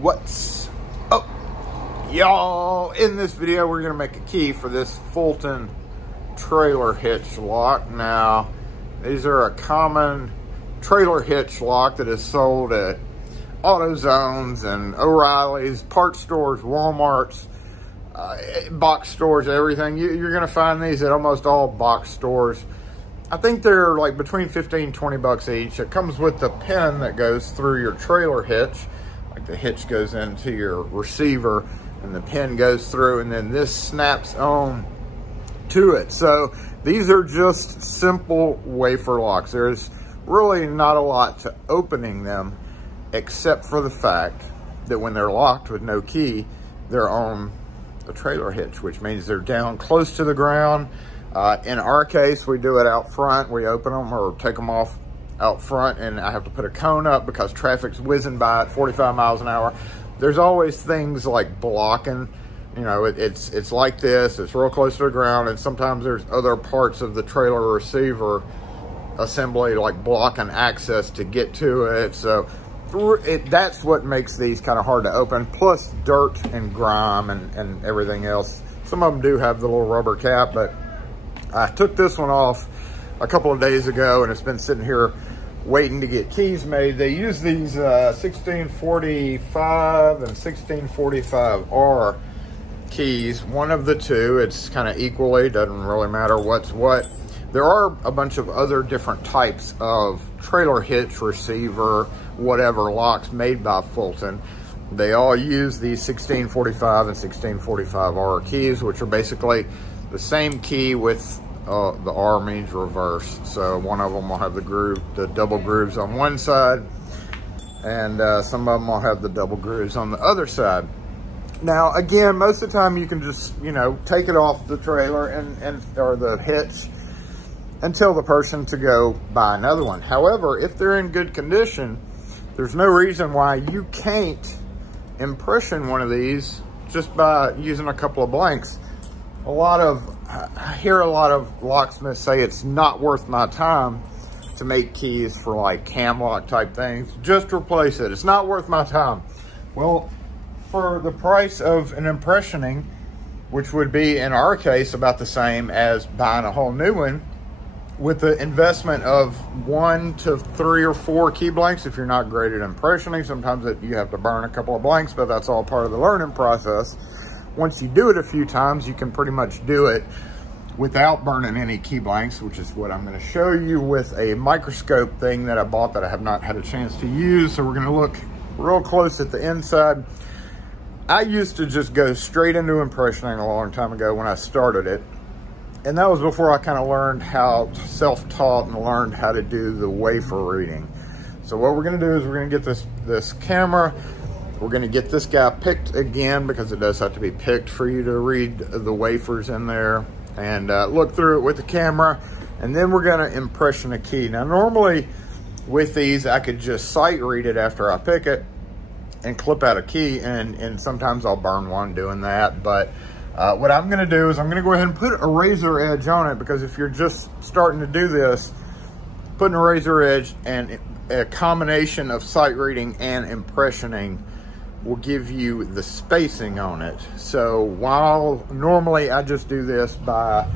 What's up, y'all? In this video we're gonna make a key for this Fulton trailer hitch lock. Now these are a common trailer hitch lock that is sold at AutoZones and O'Reilly's, parts stores, Walmart's, box stores, everything. You're gonna find these at almost all box stores. I think they're like between 15 and 20 bucks each. It comes with the pin that goes through your trailer hitch. Like the hitch goes into your receiver and the pin goes through, and then this snaps on to it. So these are just simple wafer locks. There's really not a lot to opening them, except for the fact that when they're locked with no key, they're on a trailer hitch, which means they're down close to the ground. In our case, we do it out front. We open them or take them off out front, and I have to put a cone up because traffic's whizzing by at 45 miles an hour. There's always things like blocking. You know, it's like this, it's real close to the ground, and sometimes there's other parts of the trailer receiver assembly like blocking access to get to it. So that's what makes these kind of hard to open, plus dirt and grime and everything else. Some of them do have the little rubber cap, but I took this one off a couple of days ago, and it's been sitting here waiting to get keys made. They use these 1645 and 1645R keys, one of the two. It's kind of equally, doesn't really matter what's what. There are a bunch of other different types of trailer hitch, receiver, whatever locks made by Fulton. They all use these 1645 and 1645R keys, which are basically the same key with the R means reverse. So one of them will have the groove, the double grooves on one side, and some of them will have the double grooves on the other side. Now, again, most of the time you can just, you know, take it off the trailer or the hitch and tell the person to go buy another one. However, if they're in good condition, there's no reason why you can't impression one of these just by using a couple of blanks. I hear a lot of locksmiths say it's not worth my time to make keys for like cam lock type things. Just replace it. It's not worth my time. Well, for the price of an impressioning, which would be in our case about the same as buying a whole new one, with the investment of 1 to 3 or 4 key blanks, if you're not great at impressioning, sometimes you have to burn a couple of blanks, but that's all part of the learning process. Once you do it a few times, you can pretty much do it without burning any key blanks, which is what I'm going to show you with a microscope thing that I bought that I have not had a chance to use. So we're going to look real close at the inside. I used to just go straight into impressioning a long time ago when I started it. And that was before I kind of learned how self-taught and learned how to do the wafer reading. So what we're going to do is we're going to get this camera. We're going to get this guy picked again, because it does have to be picked for you to read the wafers in there, and look through it with the camera. And then we're going to impression a key. Now, normally with these, I could just sight read it after I pick it and clip out a key, and sometimes I'll burn one doing that. But what I'm going to do is I'm going to go ahead and put a razor edge on it, because if you're just starting to do this, putting a razor edge and a combination of sight reading and impressioning will give you the spacing on it. So while normally I just do this by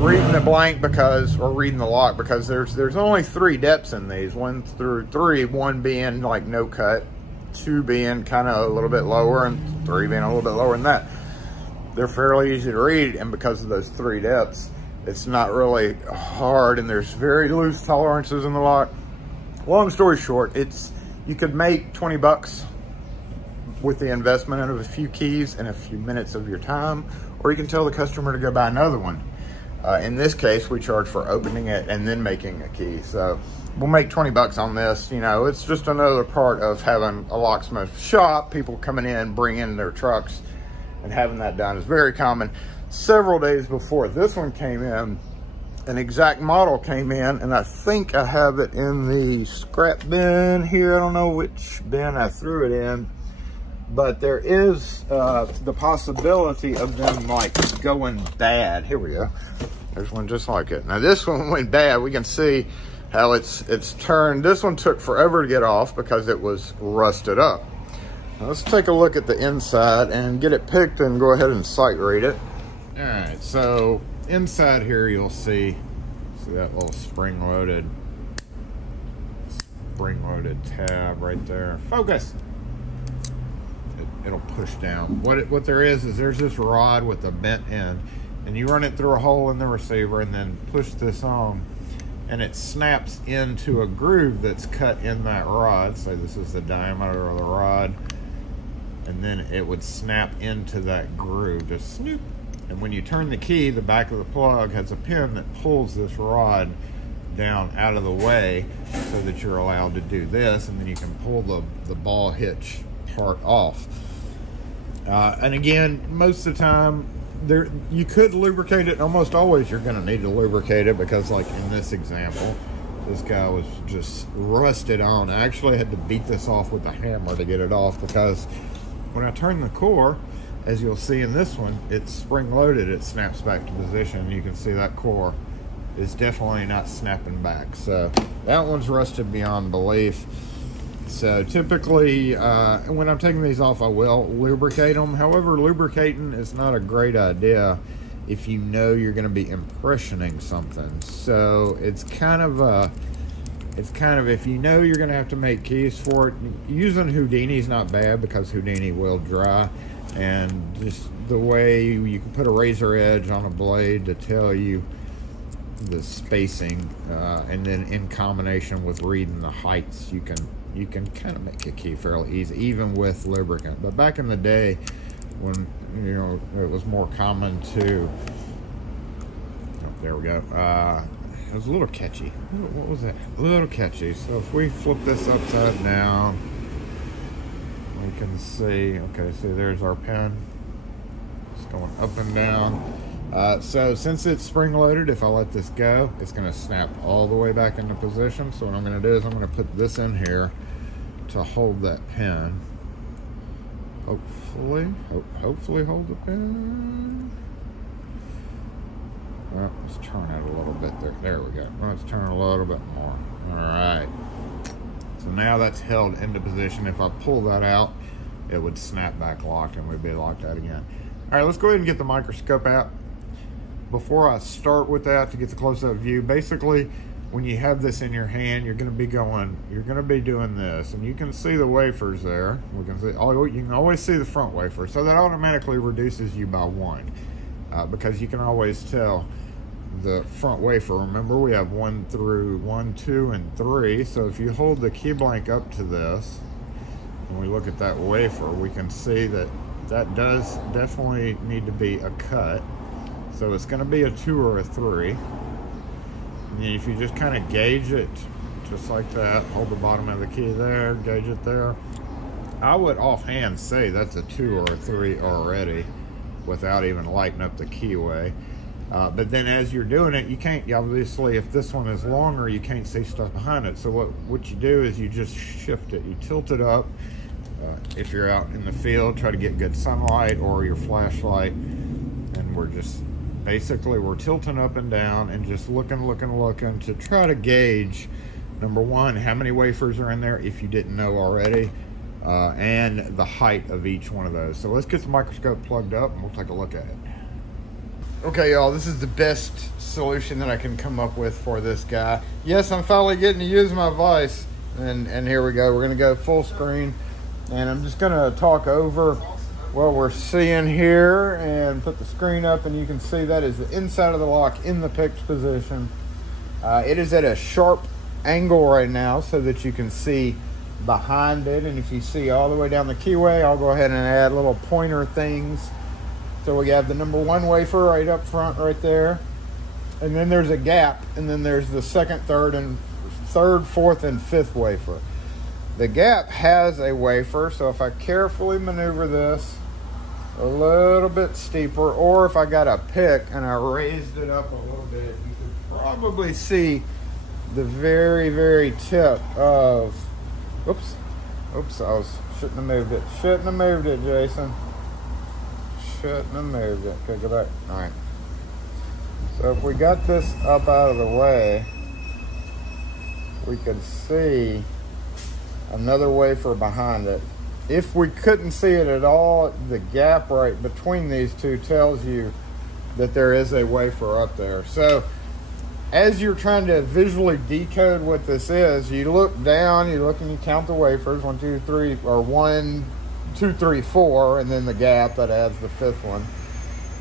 reading the blank or reading the lock, because there's only 3 depths in these, 1 through 3, 1 being like no cut, 2 being kind of a little bit lower, and 3 being a little bit lower than that. They're fairly easy to read, and because of those 3 depths, it's not really hard, and there's very loose tolerances in the lock. Long story short, you could make 20 bucks with the investment of a few keys and a few minutes of your time, or you can tell the customer to go buy another one. In this case, we charge for opening it and then making a key. So we'll make 20 bucks on this. You know, it's just another part of having a locksmith shop. People coming in, bringing their trucks and having that done is very common. Several days before this one came in, an exact model came in, and I think I have it in the scrap bin here. I don't know which bin I threw it in, but there is the possibility of them like going bad. Here we go. There's one just like it. Now this one went bad. We can see how it's turned. This one took forever to get off because it was rusted up. Let's take a look at the inside and get it picked and go ahead and sight read it. All right, so inside here you'll see that little spring-loaded tab right there. Focus. It'll push down. What there is there's this rod with a bent end, and you run it through a hole in the receiver and then push this on, and it snaps into a groove that's cut in that rod. So this is the diameter of the rod, and then it would snap into that groove, just snoop. And when you turn the key, the back of the plug has a pin that pulls this rod down out of the way so that you're allowed to do this, and then you can pull the ball hitch part off. And again, most of the time, you could lubricate it. Almost always you're going to need to lubricate it, because like in this example, this guy was just rusted on. I actually had to beat this off with a hammer to get it off, because when I turn the core, as you'll see in this one, it's spring-loaded. It snaps back to position. You can see that core is definitely not snapping back. So that one's rusted beyond belief. So typically, when I'm taking these off, I will lubricate them. However, lubricating is not a great idea if you know you're going to be impressioning something. So it's kind of if you know you're going to have to make keys for it, using Houdini's not bad, because Houdini will dry. And just the way you can put a razor edge on a blade to tell you the spacing, and then in combination with reading the heights, you can kind of make a key fairly easy, even with lubricant. But back in the day, when it was more common to, there we go. It was a little catchy. What was that? A little catchy. So if we flip this upside down, we can see. Okay, see, there's our pin. It's going up and down. So since it's spring-loaded, if I let this go, it's going to snap all the way back into position. So what I'm going to do is I'm going to put this in here to hold that pin. Hopefully hold the pin. Well, let's turn it a little bit there. There we go. Let's turn a little bit more. All right. So now that's held into position. If I pull that out, it would snap back locked, and we'd be locked out again. All right, let's go ahead and get the microscope out. Before I start with that, to get the close-up view, basically, when you have this in your hand, you're going to be doing this, and you can see the wafers there. You can always see the front wafer, so that automatically reduces you by one, because you can always tell the front wafer. Remember, we have 1 through 1, 2, and 3. So if you hold the key blank up to this, and we look at that wafer, we can see that does definitely need to be a cut. So it's going to be a 2 or a 3. And if you just kind of gauge it, just like that, hold the bottom of the key there, gauge it there. I would offhand say that's a 2 or a 3 already, without even lighting up the keyway. But then as you're doing it, you can't, obviously, if this one is longer, you can't see stuff behind it. So what you do is you just shift it. You tilt it up. If you're out in the field, try to get good sunlight, or your flashlight. And we're tilting up and down and just looking to try to gauge, number one, how many wafers are in there, if you didn't know already, and the height of each one of those. So let's get the microscope plugged up and we'll take a look at it. Okay, y'all, this is the best solution that I can come up with for this guy. Yes, I'm finally getting to use my vise, and here we go. We're gonna go full screen, and I'm just gonna talk over what we're seeing here and put the screen up, and you can see that is the inside of the lock in the picked position. It is at a sharp angle right now so that you can see behind it, and if you see all the way down the keyway, I'll go ahead and add little pointer things. So we have the number 1 wafer right up front right there, and then there's a gap, and then there's the second, third, fourth, and fifth wafer. The gap has a wafer, so if I carefully maneuver this a little bit steeper, or if I got a pick and I raised it up a little bit, you could probably see the very, very tip of, oops, shouldn't have moved it, Jason. Shouldn't have moved it. Okay, go back. All right. So if we got this up out of the way, we could see another wafer behind it. if we couldn't see it at all, the gap right between these two tells you that there is a wafer up there. So as you're trying to visually decode what this is, you look down, you look and you count the wafers, 1, 2, 3, or 1, 2, 3, 4, and then the gap that adds the 5th one.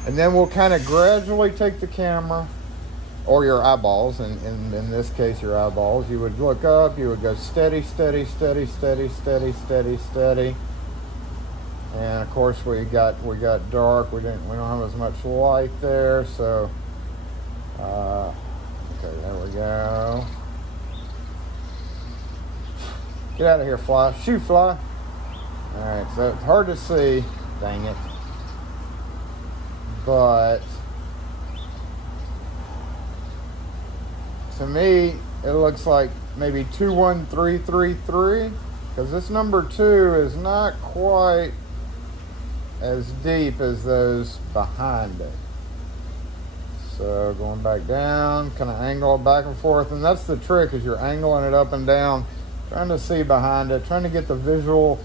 And then we'll kind of gradually take the camera, or your eyeballs, and in this case your eyeballs, you would look up, you would go steady, steady, steady, steady, steady, steady, steady. And of course we got dark, we don't have as much light there, so okay, there we go. Get out of here, fly. Shoo, fly. Alright, so it's hard to see, dang it. But to me, it looks like maybe 21333, because this number 2 is not quite as deep as those behind it. So going back down, kind of angle it back and forth, and that's the trick, is you're angling it up and down, trying to see behind it, trying to get the visual,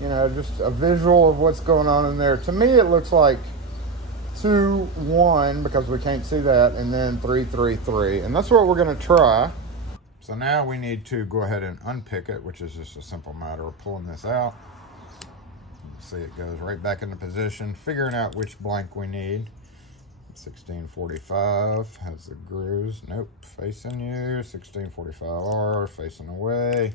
you know, just a visual of what's going on in there. To me, it looks like 2, 1, because we can't see that, and then 3, 3, 3, and that's what we're going to try. So now we need to go ahead and unpick it, which is just a simple matter of pulling this out. See, it goes right back into position, figuring out which blank we need. 1645 has the grooves. Nope, facing you. 1645R facing away.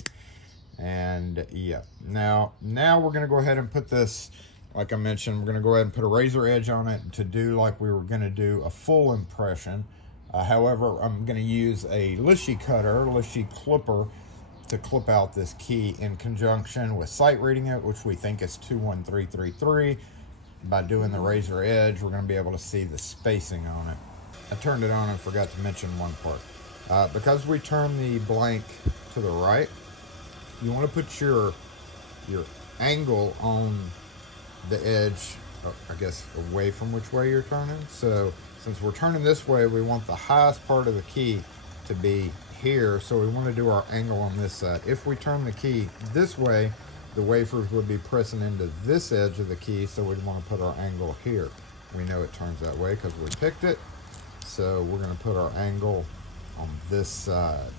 And yeah, now we're going to go ahead and put this, like I mentioned, we're going to go ahead and put a razor edge on it to do like we were going to do a full impression. However, I'm going to use a Lishi cutter, Lishi clipper, to clip out this key in conjunction with sight reading it, which we think is 21333. By doing the razor edge, we're going to be able to see the spacing on it. I turned it on and forgot to mention one part. Because we turn the blank to the right, you want to put your angle on the edge, I guess, away from which way you're turning. So since we're turning this way, we want the highest part of the key to be here, so we want to do our angle on this side. If we turn the key this way, the wafers would be pressing into this edge of the key, so we'd want to put our angle here. We know it turns that way because we picked it, so we're going to put our angle on this side.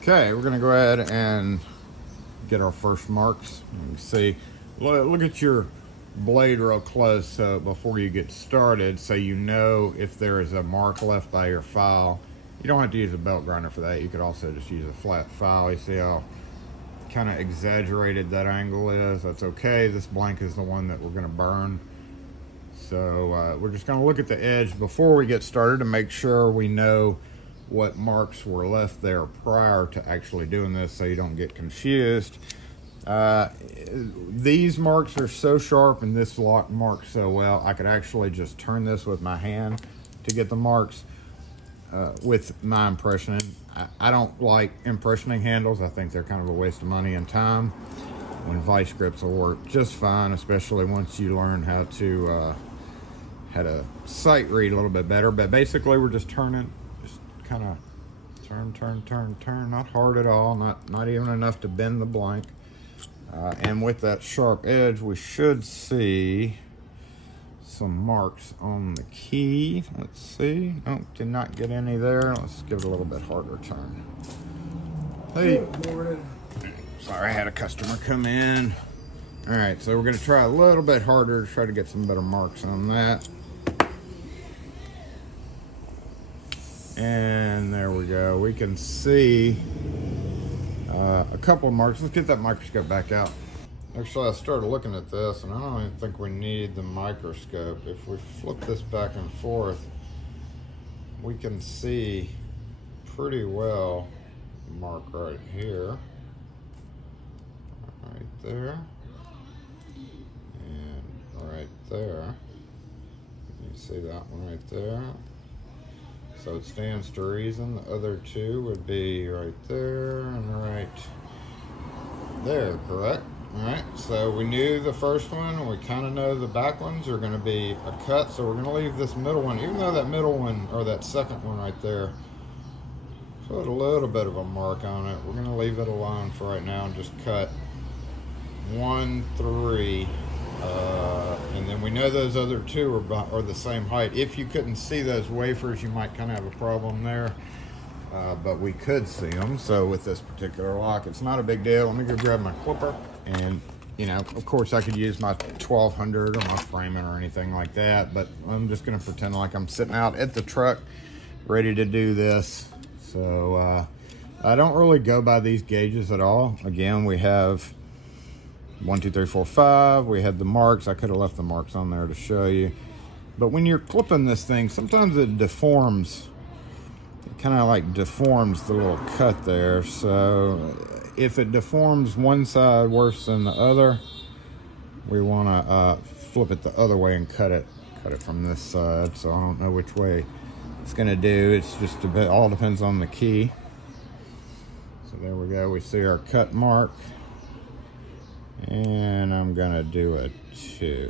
Okay, we're going to go ahead and get our first marks. You can see, look at your blade real close, so before you get started, so you know if there is a mark left by your file. You don't have to use a belt grinder for that. You could also just use a flat file. You see how kind of exaggerated that angle is? That's okay. This blank is the one that we're going to burn. So we're just going to look at the edge before we get started to make sure we know what marks were left there prior to actually doing this, so you don't get confused. These marks are so sharp and this lock marks so well, I could actually just turn this with my hand to get the marks with my impressioning. I don't like impressioning handles. I think they're kind of a waste of money and time, when vice grips will work just fine, especially once you learn how to sight read a little bit better. But basically we're just turning, just kind of turn, not hard at all, not even enough to bend the blank. And with that sharp edge, we should see some marks on the key. Let's see. Oh, did not get any there. Let's give it a little bit harder turn. Hey. Sorry, I had a customer come in. All right, so we're going to try a little bit harder to try to get some better marks on that. And there we go. We can see a couple of marks. Let's get that microscope back out. Actually, I started looking at this, and I don't even think we need the microscope. If we flip this back and forth, we can see pretty well the mark right here, right there, and right there. You see that one right there? So it stands to reason. The other two would be right there and right there, correct? All right, so we knew the first one, and we kind of know the back ones are going to be a cut, so we're going to leave this middle one, even though that middle one, or that second one right there, put a little bit of a mark on it. We're going to leave it alone for right now and just cut 1, 3, and then we know those other two are the same height. If you couldn't see those wafers, you might kind of have a problem there, but we could see them. So with this particular lock, it's not a big deal. Let me go grab my clipper. And, you know, of course I could use my 1200 or my framing or anything like that, but I'm just going to pretend like I'm sitting out at the truck ready to do this. So I don't really go by these gauges at all. Again, we have 1, 2, 3, 4, 5. We had the marks. I could have left the marks on there to show you. But when you're clipping this thing, sometimes it deforms. It kind of like deforms the little cut there. So if it deforms one side worse than the other, we want to flip it the other way and cut it from this side. So I don't know which way it's going to do. It's just a bit, all depends on the key. So there we go. We see our cut mark. And I'm going to do a 2.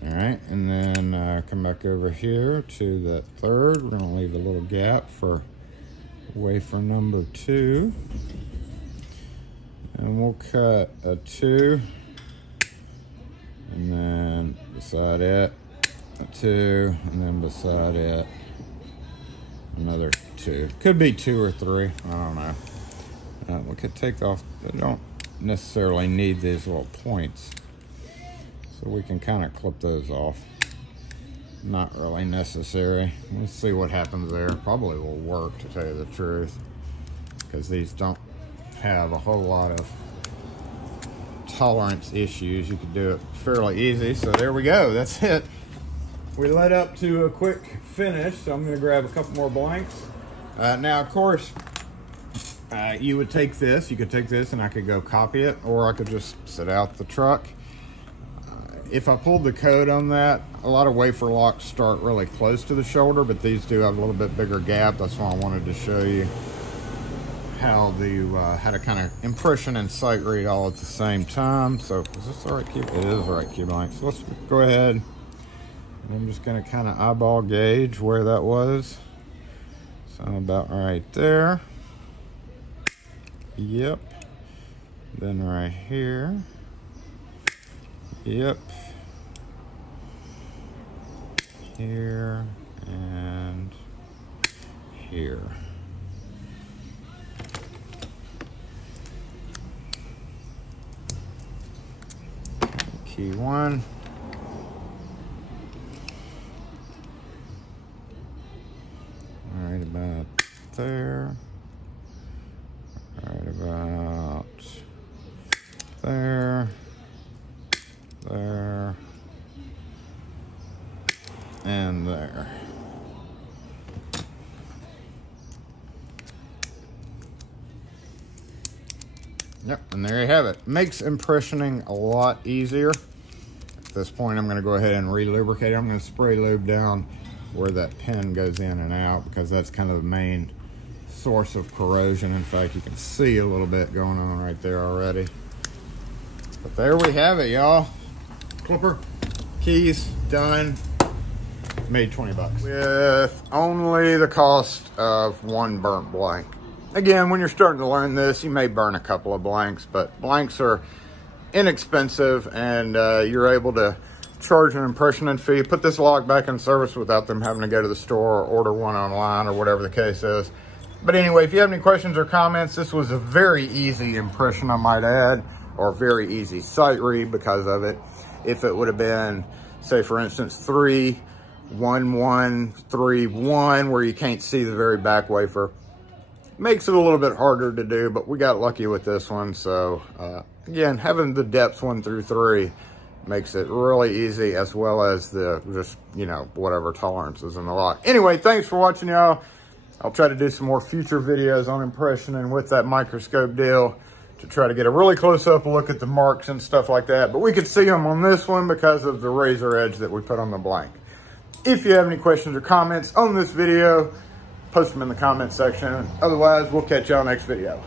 All right, and then come back over here to that third. We're going to leave a little gap for wafer number 2. And we'll cut a 2. And then beside it, a 2. And then beside it, another 2. Could be 2 or 3. I don't know. We could take off, we don't necessarily need these little points. So we can kind of clip those off. Not really necessary. Let's see what happens there. Probably will work, to tell you the truth, because these don't have a whole lot of tolerance issues. You can do it fairly easy. So there we go. That's it. We led up to a quick finish. So I'm going to grab a couple more blanks. Now, of course, you would take this. You could take this and I could go copy it, or I could just sit out the truck. If I pulled the code on that, a lot of wafer locks start really close to the shoulder, but these do have a little bit bigger gap. That's why I wanted to show you how to kind of impression and sight read all at the same time. So is this the right key? It is the right key blank. So let's go ahead. And I'm just going to kind of eyeball gauge where that was. So I'm about right there. Yep. Then right here. Yep. Here and here. Key 1. All right, about there. Right about there, there, and there. Yep, and there you have it. Makes impressioning a lot easier. At this point, I'm going to go ahead and re-lubricate it. I'm going to spray lube down where that pin goes in and out, because that's kind of the main source of corrosion. In fact, you can see a little bit going on right there already. But there we have it, y'all. Clipper, keys, done. Made 20 bucks. With only the cost of 1 burnt blank. Again, when you're starting to learn this, you may burn a couple of blanks, but blanks are inexpensive, and you're able to charge an impressioning fee, put this lock back in service without them having to go to the store or order one online or whatever the case is. But anyway, if you have any questions or comments, this was a very easy impression, I might add, or very easy sight read because of it. If it would have been, say for instance, 3, 1, 1, 3, 1, where you can't see the very back wafer, makes it a little bit harder to do, but we got lucky with this one. So again, having the depths 1 through 3 makes it really easy, as well as the just, you know, whatever tolerances in the lock. Anyway, thanks for watching, y'all. I'll try to do some more future videos on impression and with that microscope deal to try to get a really close-up look at the marks and stuff like that. But we could see them on this one because of the razor edge that we put on the blank. If you have any questions or comments on this video, post them in the comment section. Otherwise, we'll catch y'all next video.